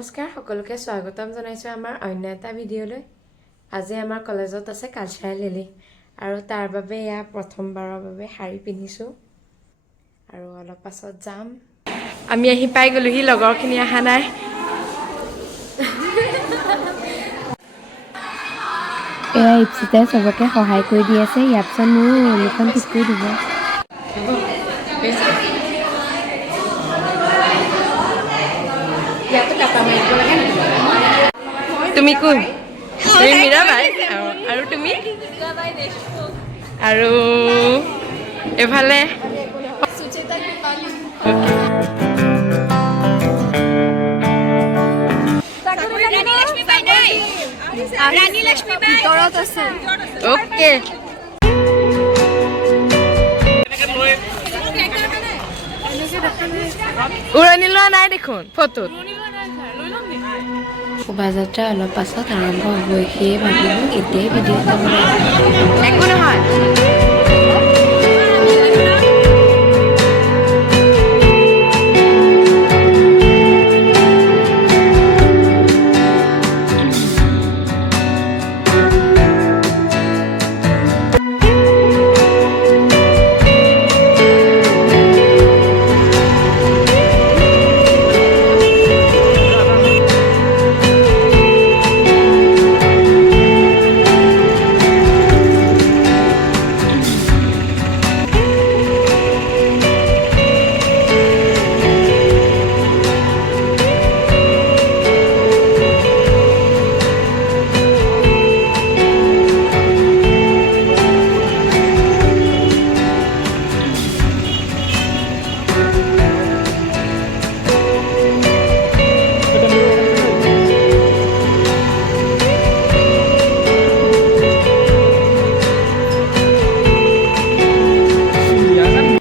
নমস্কাৰ সকলোকে স্বাগতম জনাইছো আমাৰ অন্য এটা ভিডিঅলৈ। আজি আমাৰ কলেজত আছে কালচাৰেল ৰেলী আৰু তাৰ বাবে ইয়া প্ৰথমবাৰৰ বাবে শাৰী পিন্ধিছো আৰু অলপ পাছত যাম। আমি আহি পাই গলোহি, লগৰখিনি আহা নাই। এয়া ইপচিতাই চবকে সহায় কৰি দি আছে। ইয়াৰ পিছত মোৰ ৰেলীখন ঠিক কৰি দিব। তুমি কোন? তুমি মীৰাবাই আৰু তুমি? আৰু এফালে रानी लक्ष्मीबाई ভিতৰত আছে। ওকে। উৰণি লোৱা নাই দেখোন ফটোত। শোভাযাত্ৰা অলপ পাছত আৰম্ভ হ'বই, সেয়ে ভাবিলোঁ এতিয়াই ভিডিঅ' এটা বনাই একো নহয়।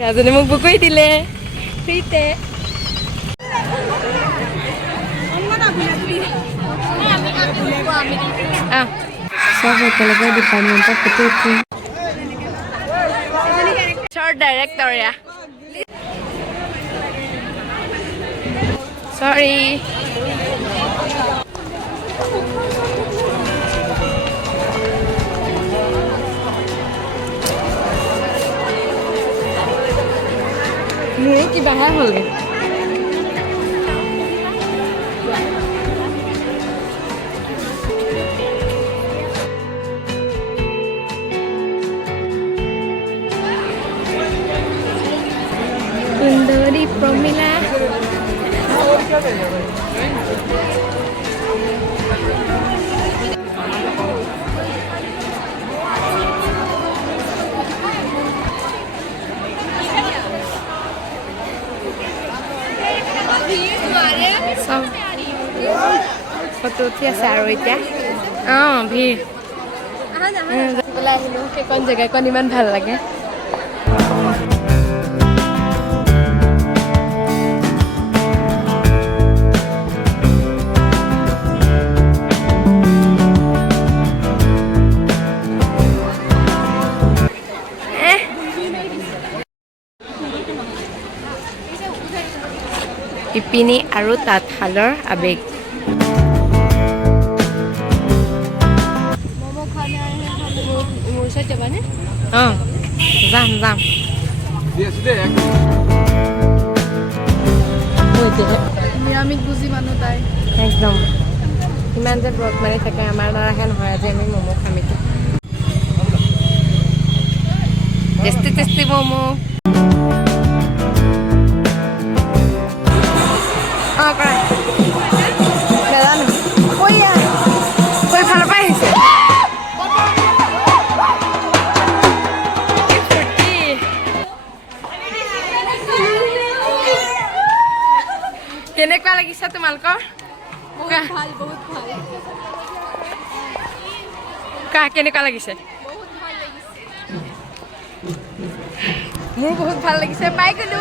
ৰাজনে মোক বুক কৰি দিলে ফ্ৰীতে। চব একেলগে ডিপাৰ্টমেণ্টৰ ফটো উঠিম। ডাইৰেক্টৰ এয়া চৰি। মোৰো কিবাহে হ'লগে। সুন্দৰী প্ৰমিলা চব ফটো উঠি আছে আৰু এতিয়া ভিৰ আহিলো। সেইখন জেগাকণ ইমান ভাল লাগে। শিপিনী আৰু তাঁতশালৰ আৱেগ। যাম যাম। নিৰামিষ বুজি মানুহ তাই একদম কিমান যে ব্ৰত মাৰি থাকে। আমাৰ দ্বাৰাহে নহয় আজি আমি ম'ম' খাম এতিয়া। Tasty tasty momo'. কৰা নাজানো কৈ ফালৰ পৰা আহিছে। কেনেকুৱা লাগিছে তোমালোকৰ? বহুত ভাল, বহুত ভাল। কেনেকুৱা লাগিছে? বহুত ভাল লাগিছে। মোৰ বহুত ভাল লাগিছে। পাই গলো।